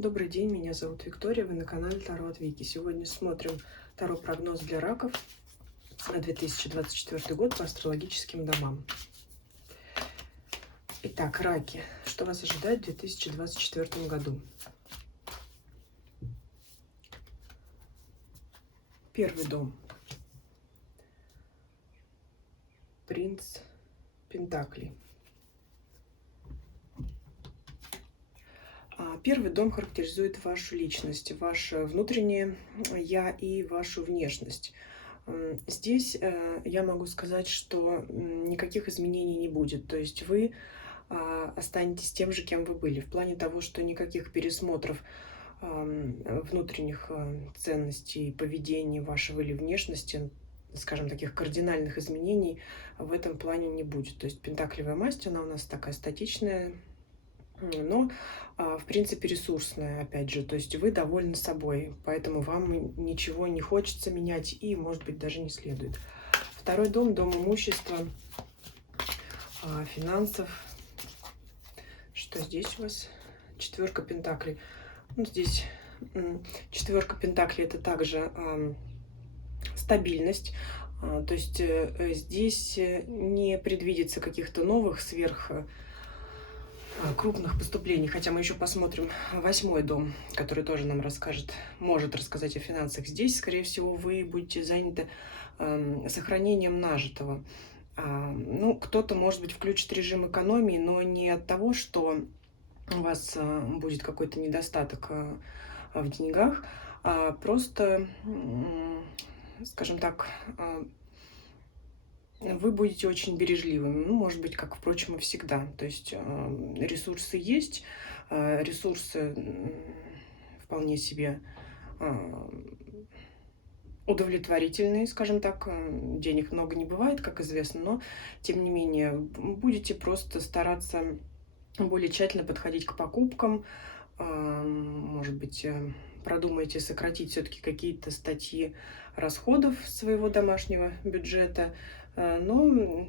Добрый день, меня зовут Виктория, вы на канале Таро от Вики. Сегодня смотрим Таро-прогноз для раков на 2024 год по астрологическим домам. Итак, раки, что вас ожидает в 2024 году? Первый дом. Принц Пентаклей. Первый дом характеризует вашу личность, ваше внутреннее я и вашу внешность. Здесь я могу сказать, что никаких изменений не будет. То есть вы останетесь тем же, кем вы были. В плане того, что никаких пересмотров внутренних ценностей, поведения вашего или внешности, скажем, таких кардинальных изменений в этом плане не будет. То есть пентаклевая масть, она у нас такая статичная, но, в принципе, ресурсная, опять же. То есть вы довольны собой, поэтому вам ничего не хочется менять и, может быть, даже не следует. Второй дом, дом имущества, финансов. Что здесь у вас? Четверка пентаклей. Ну, здесь четверка пентаклей — это также стабильность. То есть здесь не предвидится каких-то новых крупных поступлений, хотя мы еще посмотрим восьмой дом, который тоже нам может рассказать о финансах. Здесь, скорее всего, вы будете заняты сохранением нажитого. Ну, кто-то, может быть, включит режим экономии, но не от того, что у вас будет какой-то недостаток в деньгах, а просто, скажем так, вы будете очень бережливыми, ну, может быть, как, впрочем, и всегда. То есть ресурсы есть, ресурсы вполне себе удовлетворительные, скажем так. Денег много не бывает, как известно, но, тем не менее, будете просто стараться более тщательно подходить к покупкам. Может быть, продумаете сократить все-таки какие-то статьи расходов своего домашнего бюджета, но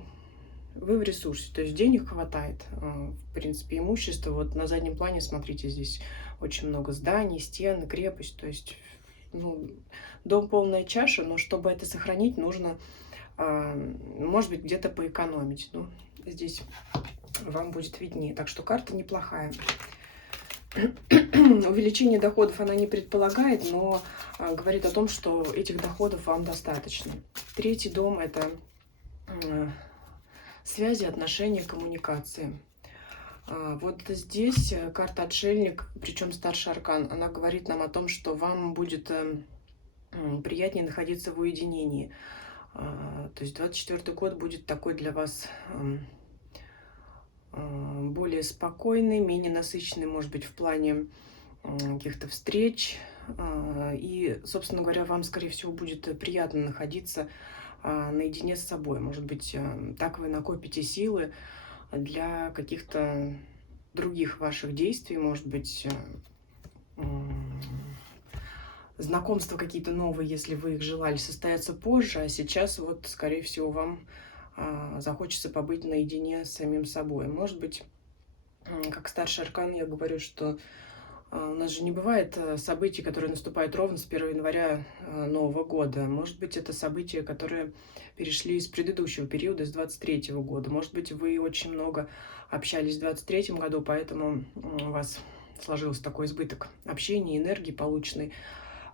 вы в ресурсе, то есть денег хватает. В принципе, имущество, вот на заднем плане, смотрите, здесь очень много зданий, стен, крепость, то есть, ну, дом полная чаша, но чтобы это сохранить, нужно, может быть, где-то поэкономить. Ну, здесь вам будет виднее, так что карта неплохая. Увеличение доходов она не предполагает, но говорит о том, что этих доходов вам достаточно. Третий дом — это связи, отношения, коммуникации. Вот здесь карта Отшельник, причем старший аркан, она говорит нам о том, что вам будет приятнее находиться в уединении. То есть 2024 год будет такой для вас более спокойный, менее насыщенный, может быть, в плане каких-то встреч. И, собственно говоря, вам, скорее всего, будет приятно находиться наедине с собой. Может быть, так вы накопите силы для каких-то других ваших действий, может быть, знакомства какие-то новые, если вы их желали, состоятся позже, а сейчас вот, скорее всего, вам захочется побыть наедине с самим собой. Может быть, как старший аркан, я говорю, что у нас же не бывает событий, которые наступают ровно с 1 января Нового года. Может быть, это события, которые перешли из предыдущего периода, с 23 года. Может быть, вы очень много общались в 23 году, поэтому у вас сложился такой избыток общения, энергии, полученной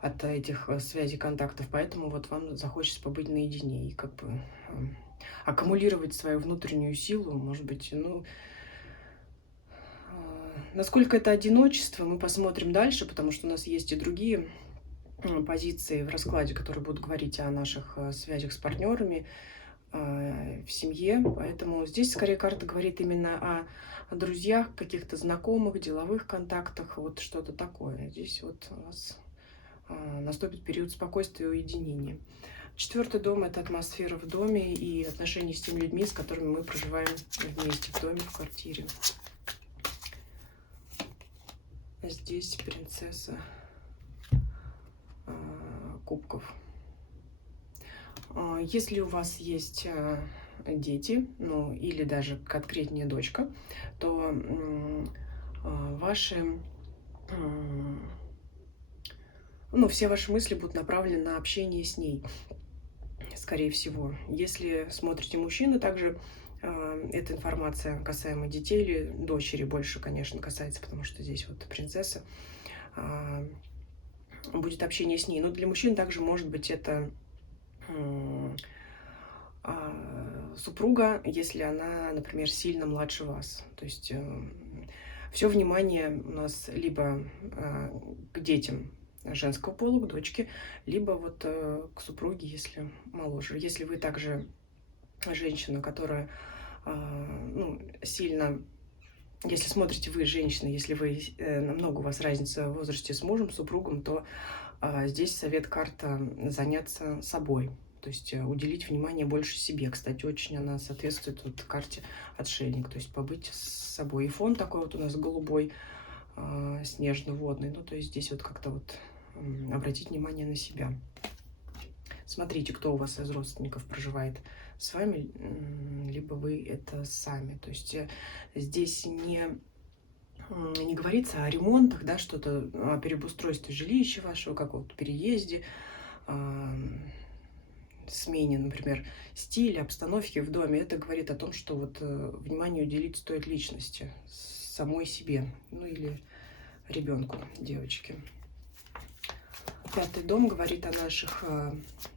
от этих связей, контактов. Поэтому вот вам захочется побыть наедине и как бы аккумулировать свою внутреннюю силу, может быть, ну... Насколько это одиночество, мы посмотрим дальше, потому что у нас есть и другие позиции в раскладе, которые будут говорить о наших связях с партнерами в семье. Поэтому здесь скорее карта говорит именно о друзьях, каких-то знакомых, деловых контактах, вот что-то такое. Здесь вот у вас наступит период спокойствия и уединения. Четвертый дом — это атмосфера в доме и отношения с теми людьми, с которыми мы проживаем вместе в доме, в квартире. Здесь принцесса кубков. Если у вас есть дети, ну или даже конкретнее дочка, то ваши ну, все ваши мысли будут направлены на общение с ней, скорее всего. Если смотрите мужчину, также эта информация касаемо детей или дочери больше, конечно, касается, потому что здесь вот принцесса, а, будет общение с ней. Но для мужчин также может быть это супруга, если она, например, сильно младше вас. То есть все внимание у нас либо к детям женского пола, к дочке, либо вот к супруге, если моложе. Если вы также женщина, которая ну, сильно, если смотрите вы женщина, если вы намного у вас разница в возрасте с мужем, супругом, то здесь совет карта заняться собой. То есть уделить внимание больше себе. Кстати, очень она соответствует вот карте отшельник. То есть побыть с собой. И фон такой вот у нас голубой, снежно-водный. Ну, то есть здесь вот как-то вот обратить внимание на себя. Смотрите, кто у вас из родственников проживает с вами, либо вы это сами. То есть здесь не говорится о ремонтах, да, что-то, о переустройстве жилища вашего, какого-то переезде, смене, например, стиля, обстановки в доме. Это говорит о том, что вот внимание уделить стоит личности, самой себе, ну или ребенку, девочке. Пятый дом говорит о наших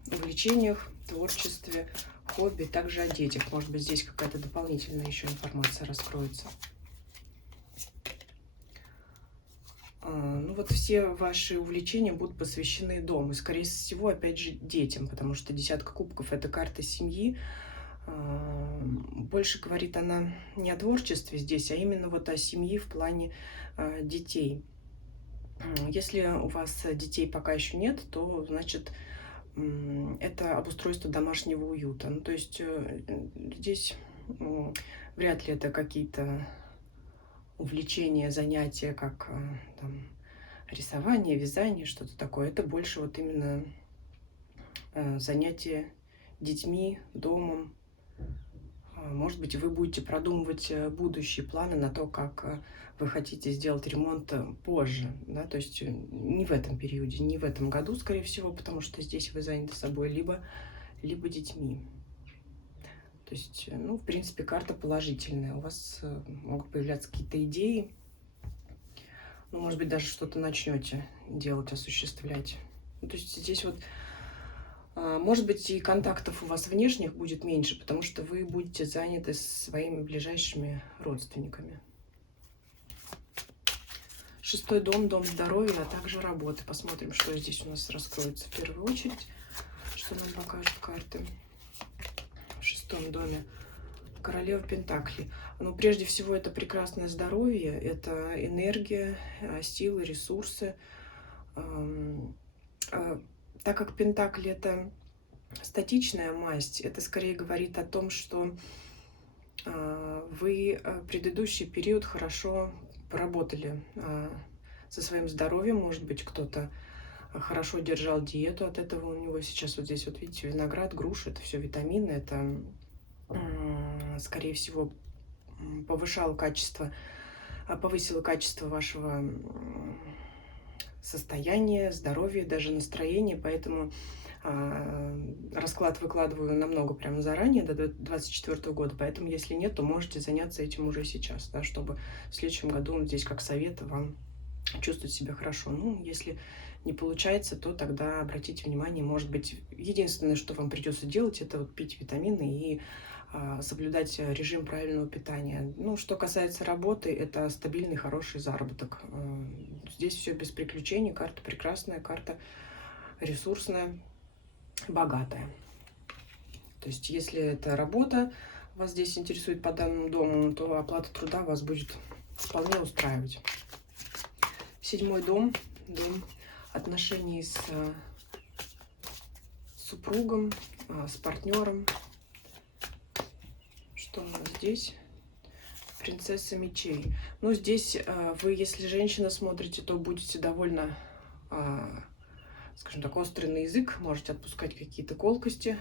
увлечениях, творчестве, хобби, также о детях. Может быть, здесь какая-то дополнительная еще информация раскроется. Ну вот все ваши увлечения будут посвящены дому. И, скорее всего, опять же, детям, потому что десятка кубков – это карта семьи. Больше говорит она не о творчестве здесь, а именно вот о семье в плане детей. Если у вас детей пока еще нет, то, значит, это обустройство домашнего уюта. Ну, то есть здесь вряд ли это какие-то увлечения, занятия, как там, рисование, вязание, что-то такое. Это больше вот именно занятия детьми, домом. Может быть, вы будете продумывать будущие планы на то, как вы хотите сделать ремонт позже, да, то есть не в этом периоде, не в этом году, скорее всего, потому что здесь вы заняты собой, либо детьми. То есть, ну, в принципе, карта положительная. У вас могут появляться какие-то идеи, ну, может быть, даже что-то начнете делать, осуществлять. Ну, то есть здесь вот, может быть, и контактов у вас внешних будет меньше, потому что вы будете заняты своими ближайшими родственниками. Шестой дом, дом здоровья, а также работы. Посмотрим, что здесь у нас раскроется в первую очередь, что нам покажут карты. В шестом доме королева Пентаклей. Но прежде всего это прекрасное здоровье, это энергия, силы, ресурсы. Так как Пентакли это статичная масть, это скорее говорит о том, что вы предыдущий период хорошо поработали со своим здоровьем. Может быть, кто-то хорошо держал диету, от этого у него сейчас вот здесь вот видите виноград, груши, это все витамины, это скорее всего повышало качество, повысило качество вашего состояния, здоровья, даже настроения, поэтому расклад выкладываю намного прямо заранее, до 2024 года, поэтому если нет, то можете заняться этим уже сейчас, да, чтобы в следующем году здесь как совет вам чувствовать себя хорошо. Ну, если не получается, то тогда обратите внимание, может быть, единственное, что вам придется делать, это вот пить витамины и соблюдать режим правильного питания. Ну, что касается работы, это стабильный, хороший заработок. Здесь все без приключений, карта прекрасная, карта ресурсная, богатая. То есть, если это работа вас здесь интересует по данному дому, то оплата труда вас будет вполне устраивать. Седьмой дом, дом отношений с супругом, с партнером. Что у нас здесь? Принцесса мечей. Ну, здесь вы, если женщина смотрите, то будете довольно, скажем так, острый на язык, можете отпускать какие-то колкости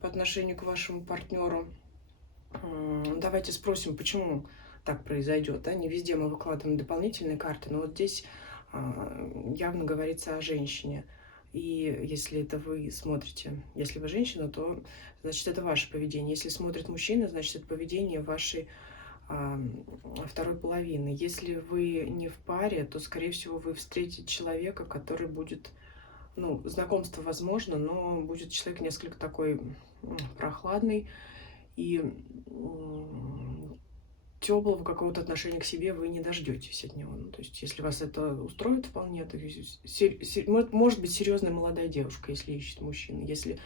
по отношению к вашему партнеру. Давайте спросим, почему так произойдет, да, не везде мы выкладываем дополнительные карты, но вот здесь явно говорится о женщине. И если это вы смотрите, если вы женщина, то значит это ваше поведение. Если смотрит мужчина, значит это поведение вашей второй половины. Если вы не в паре, то, скорее всего, вы встретите человека, который будет, ну, знакомство возможно, но будет человек несколько такой прохладный и теплого какого-то отношения к себе вы не дождетесь от него. Ну, то есть, если вас это устроит вполне, то есть, может быть серьезная молодая девушка, если ищет мужчину. Если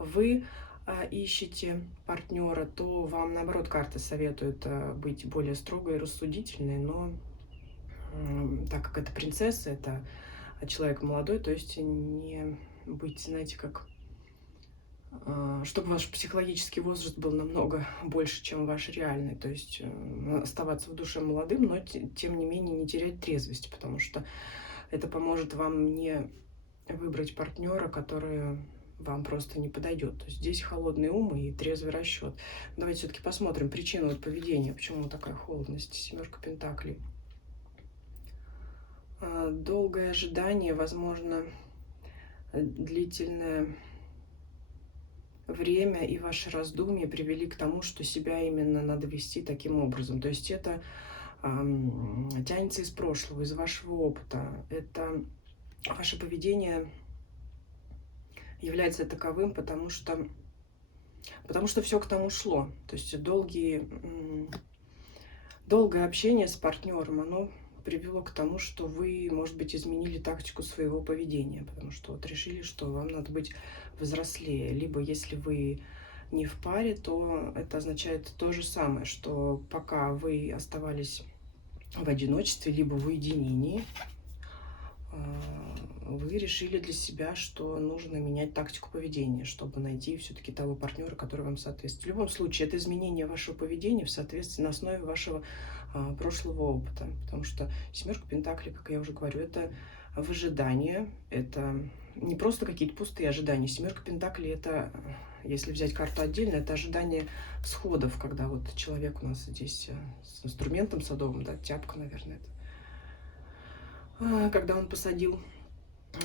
вы ищете партнера, то вам, наоборот, карты советуют быть более строгой и рассудительной, но так как это принцесса, это человек молодой, то есть не быть, знаете, как чтобы ваш психологический возраст был намного больше, чем ваш реальный. То есть оставаться в душе молодым, но тем не менее не терять трезвость, потому что это поможет вам не выбрать партнера, который вам просто не подойдет. То есть здесь холодный ум и трезвый расчет. Давайте все-таки посмотрим причину вот поведения, почему такая холодность. Семерка пентаклей. Долгое ожидание, возможно, длительное время и ваши раздумья привели к тому, что себя именно надо вести таким образом. То есть это тянется из прошлого, из вашего опыта. Это ваше поведение является таковым, потому что все к тому шло. То есть долгое общение с партнером, оно привело к тому, что вы, может быть, изменили тактику своего поведения, потому что вот решили, что вам надо быть взрослее. Либо если вы не в паре, то это означает то же самое, что пока вы оставались в одиночестве, либо в уединении, вы решили для себя, что нужно менять тактику поведения, чтобы найти все-таки того партнера, который вам соответствует. В любом случае, это изменение вашего поведения в соответствии на основе вашего прошлого опыта. Потому что семерка пентаклей, как я уже говорю, это выжидание, это не просто какие-то пустые ожидания. Семерка пентаклей — это, если взять карту отдельно, это ожидание всходов, когда вот человек у нас здесь с инструментом садовым, да, тяпка, наверное, это, когда он посадил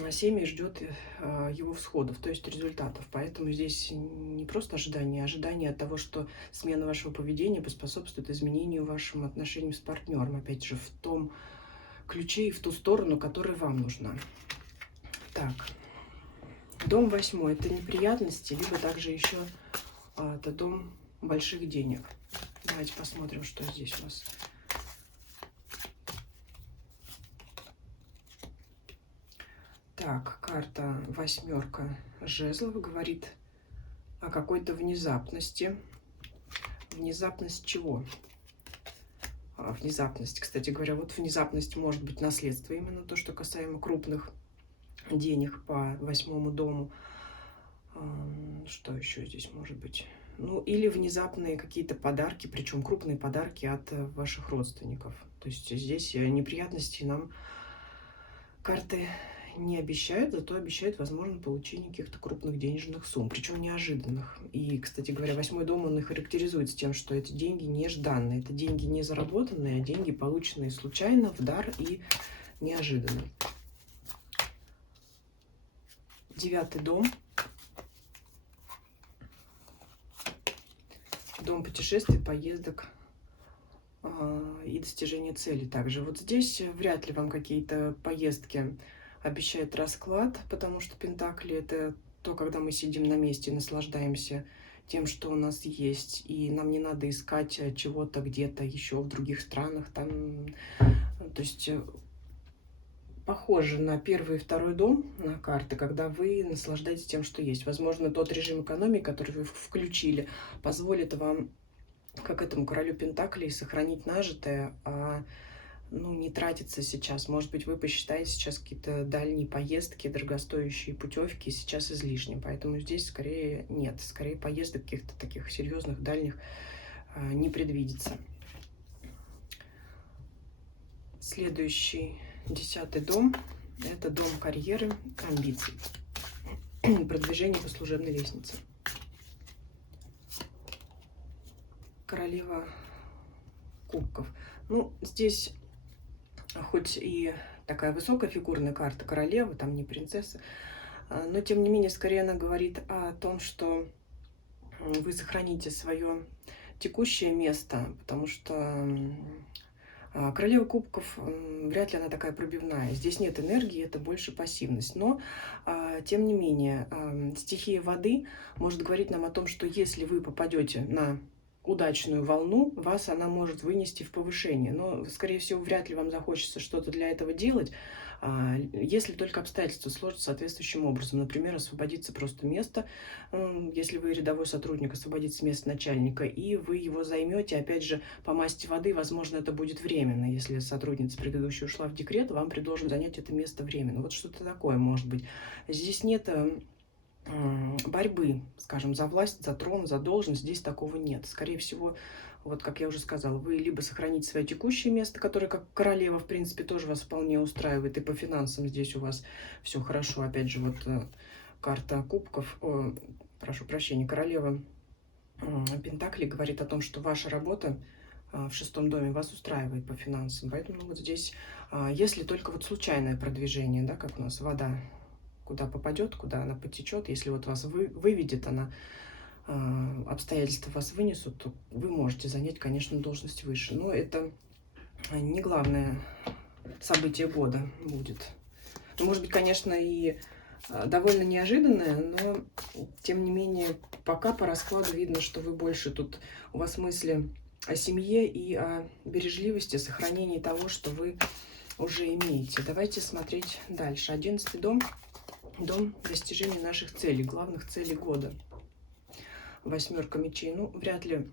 семя и ждет его всходов, то есть результатов. Поэтому здесь не просто ожидание, а ожидание от того, что смена вашего поведения поспособствует изменению вашим отношениям с партнером. Опять же, в том ключе и в ту сторону, которая вам нужна. Так, дом 8 — это неприятности, либо также еще это дом больших денег. Давайте посмотрим, что здесь у нас. Так, карта восьмерка жезлов говорит о какой-то внезапности. Внезапность чего? Внезапность, кстати говоря, вот внезапность может быть наследство, именно то, что касаемо крупных денег по 8-му дому. Что еще здесь может быть? Ну, или внезапные какие-то подарки, причем крупные подарки от ваших родственников. То есть здесь неприятности нам карты не обещают, зато обещают, возможно, получение каких-то крупных денежных сумм, причем неожиданных. И, кстати говоря, 8-й дом, он и характеризуется тем, что эти деньги нежданные, это деньги не заработанные, а деньги, полученные случайно, в дар и неожиданно. 9-й дом. Дом путешествий, поездок и достижения цели также. Вот здесь вряд ли вам какие-то поездки обещает расклад, потому что пентакли — это то, когда мы сидим на месте и наслаждаемся тем, что у нас есть, и нам не надо искать чего-то где-то еще в других странах. Там, то есть похоже на первый и второй дом на карты, когда вы наслаждаетесь тем, что есть. Возможно, тот режим экономии, который вы включили, позволит вам, как этому королю пентаклей, сохранить нажитое, ну, не тратиться сейчас. Может быть, вы посчитаете сейчас какие-то дальние поездки, дорогостоящие путевки сейчас излишним. Поэтому здесь скорее нет. Скорее поездок каких-то таких серьезных, дальних не предвидится. Следующий, 10-й дом. Это дом карьеры, амбиций. Продвижение по служебной лестнице. Королева кубков. Ну, здесь хоть и такая высокая фигурная карта королева, там не принцесса, но тем не менее, скорее она говорит о том, что вы сохраните свое текущее место, потому что королева кубков, вряд ли она такая пробивная. Здесь нет энергии, это больше пассивность. Но, тем не менее, стихия воды может говорить нам о том, что если вы попадете на удачную волну, вас она может вынести в повышение. Но, скорее всего, вряд ли вам захочется что-то для этого делать, если только обстоятельства сложатся соответствующим образом. Например, освободится просто место, если вы рядовой сотрудник, освободится место начальника, и вы его займете, опять же, по масти воды, возможно, это будет временно. Если сотрудница предыдущая ушла в декрет, вам предложат занять это место временно. Вот что-то такое может быть. Здесь нет борьбы, скажем, за власть, за трон, за должность, здесь такого нет. Скорее всего, вот как я уже сказала, вы либо сохраните свое текущее место, которое как королева, в принципе, тоже вас вполне устраивает, и по финансам здесь у вас все хорошо. Опять же, вот карта кубков, прошу прощения, королева Пентаклей говорит о том, что ваша работа в 6-м доме вас устраивает по финансам. Поэтому вот здесь, если только вот случайное продвижение, да, как у нас вода, куда попадет, куда она потечет, если вот вас выведет она, обстоятельства вас вынесут, то вы можете занять, конечно, должность выше. Но это не главное событие года будет. Может быть, конечно, и довольно неожиданное, но, тем не менее, пока по раскладу видно, что вы больше тут, у вас мысли о семье и о бережливости, сохранении того, что вы уже имеете. Давайте смотреть дальше. 11-й дом. Дом достижения наших целей, главных целей года. 8 мечей. Ну, вряд ли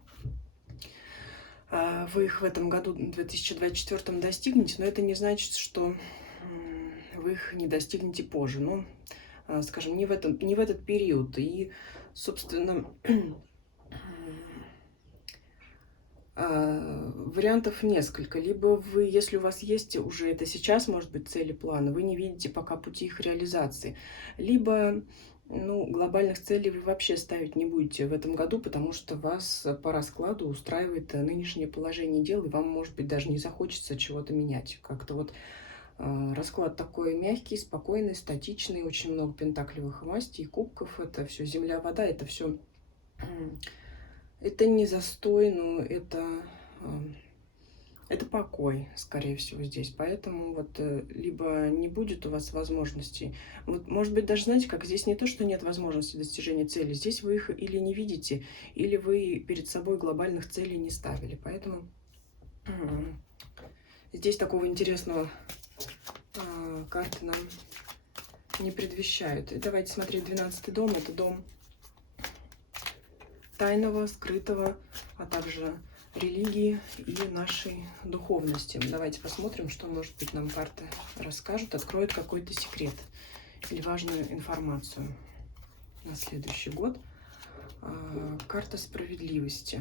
вы их в этом году, 2024, достигнете, но это не значит, что вы их не достигнете позже. Ну, скажем, не в этот период. И, собственно, вариантов несколько. Либо вы, если у вас есть уже это сейчас, может быть, цели, планы, вы не видите пока пути их реализации. Либо, ну, глобальных целей вы вообще ставить не будете в этом году, потому что вас по раскладу устраивает нынешнее положение дел, и вам, может быть, даже не захочется чего-то менять. Как-то вот расклад такой мягкий, спокойный, статичный, очень много пентаклевых мастей, кубков, это все земля, вода, это все... Это не застой, но это покой, скорее всего, здесь. Поэтому вот либо не будет у вас возможностей. Вот, может быть, даже, знаете, как здесь не то, что нет возможности достижения цели. Здесь вы их или не видите, или вы перед собой глобальных целей не ставили. Поэтому здесь такого интересного карты нам не предвещают. И давайте смотреть 12-й дом. Это дом тайного, скрытого, а также религии и нашей духовности. Давайте посмотрим, что, может быть, нам карты расскажут, откроют какой-то секрет или важную информацию на следующий год. Карта справедливости.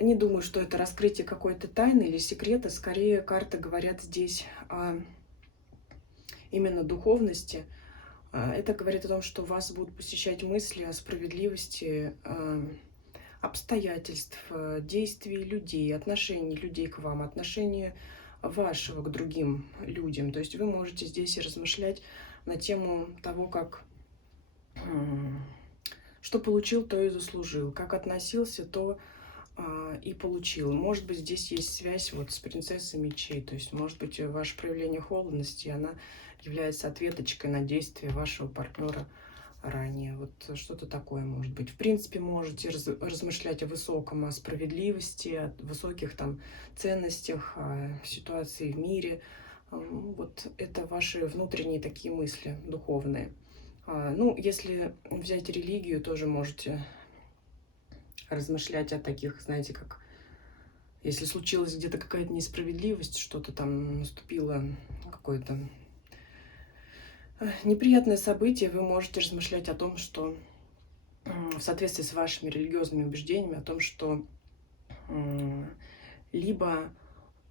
Не думаю, что это раскрытие какой-то тайны или секрета. Скорее, карты говорят здесь о именно духовности. Это говорит о том, что вас будут посещать мысли о справедливости обстоятельств, действий людей, отношений людей к вам, отношения вашего к другим людям. То есть вы можете здесь размышлять на тему того, как что получил, то и заслужил, как относился, то и получил. Может быть, здесь есть связь вот с принцессой мечей, то есть, может быть, ваше проявление холодности, она является ответочкой на действия вашего партнера ранее. Вот что-то такое может быть. В принципе, можете размышлять о высоком, о справедливости, о высоких там ценностях, о ситуации в мире. Вот это ваши внутренние такие мысли, духовные. Ну, если взять религию, тоже можете размышлять о таких, знаете, как если случилась где-то какая-то несправедливость, что-то там наступило, какое-то неприятное событие, вы можете размышлять о том, что в соответствии с вашими религиозными убеждениями, о том, что либо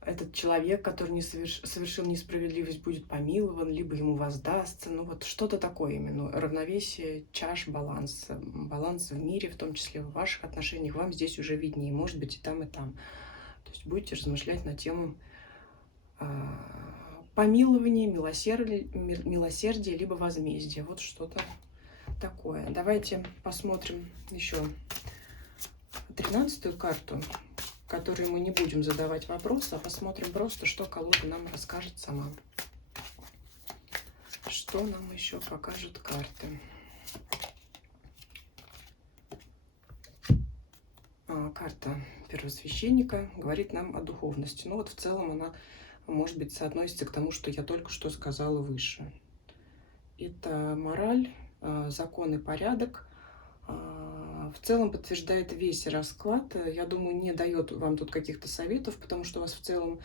этот человек, который не совершил несправедливость, будет помилован, либо ему воздастся. Ну вот что-то такое именно. Равновесие, чаш, баланс. Баланс в мире, в том числе в ваших отношениях, вам здесь уже виднее. Может быть и там, и там. То есть будете размышлять на тему помилования, милосердия, либо возмездия. Вот что-то такое. Давайте посмотрим еще 13-ю карту, которой мы не будем задавать вопросы, а посмотрим просто, что колода нам расскажет сама. Что нам еще покажут карты? Карта первосвященника говорит нам о духовности. Ну вот в целом она, может быть, соотносится к тому, что я только что сказала выше. Это мораль, закон и порядок. В целом подтверждает весь расклад. Я думаю, не дает вам тут каких-то советов, потому что у вас в целом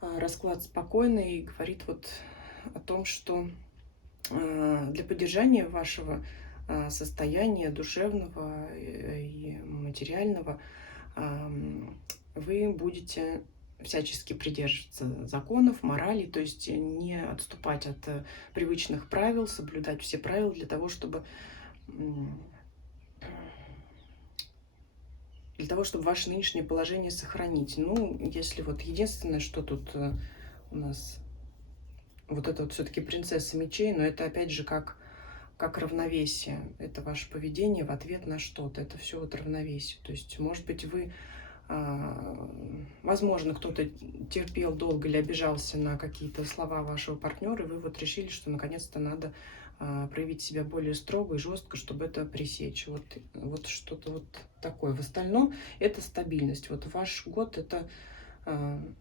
расклад спокойный и говорит вот о том, что для поддержания вашего состояния душевного и материального вы будете всячески придерживаться законов, морали, то есть не отступать от привычных правил, соблюдать все правила для того, чтобы ваше нынешнее положение сохранить. Ну, если вот единственное, что тут у нас вот это вот все-таки принцесса мечей, но это опять же как равновесие. Это ваше поведение в ответ на что-то. Это все вот равновесие. То есть, может быть, вы, возможно, кто-то терпел долго или обижался на какие-то слова вашего партнера, и вы вот решили, что наконец-то надо проявить себя более строго и жестко, чтобы это пресечь. Вот что-то вот такое. В остальном это стабильность. Вот ваш год это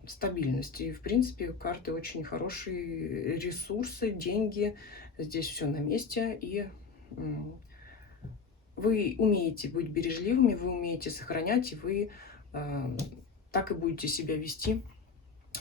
стабильность. И, в принципе, карты очень хорошие ресурсы, деньги. Здесь все на месте. И вы умеете быть бережливыми, вы умеете сохранять, и вы так и будете себя вести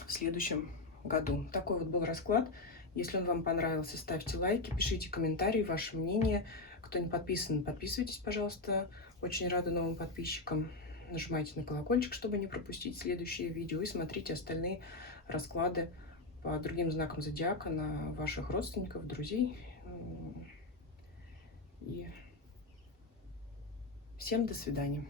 в следующем году. Такой вот был расклад. Если он вам понравился, ставьте лайки, пишите комментарии, ваше мнение. Кто не подписан, подписывайтесь, пожалуйста. Очень рада новым подписчикам. Нажимайте на колокольчик, чтобы не пропустить следующие видео. И смотрите остальные расклады по другим знакам зодиака на ваших родственников, друзей. И всем до свидания.